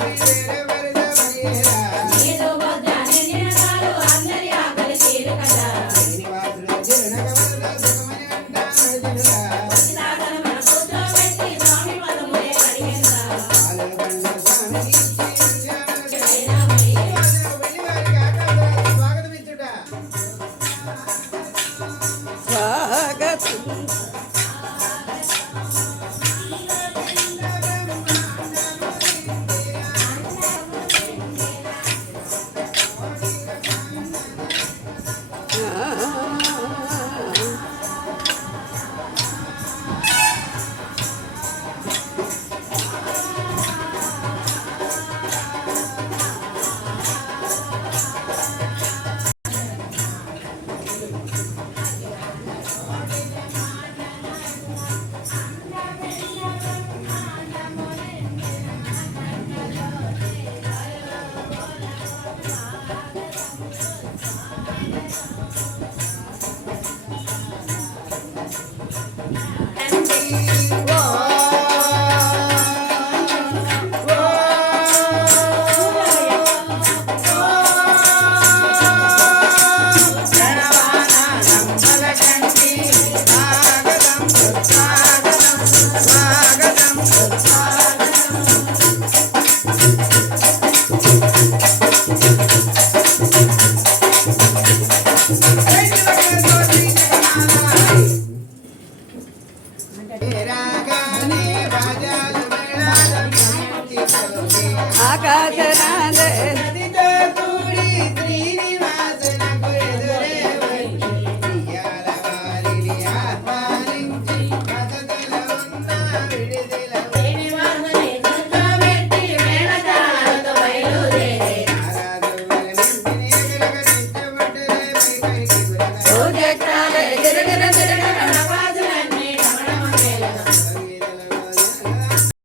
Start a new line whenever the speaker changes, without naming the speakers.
Bye. ఆకాశ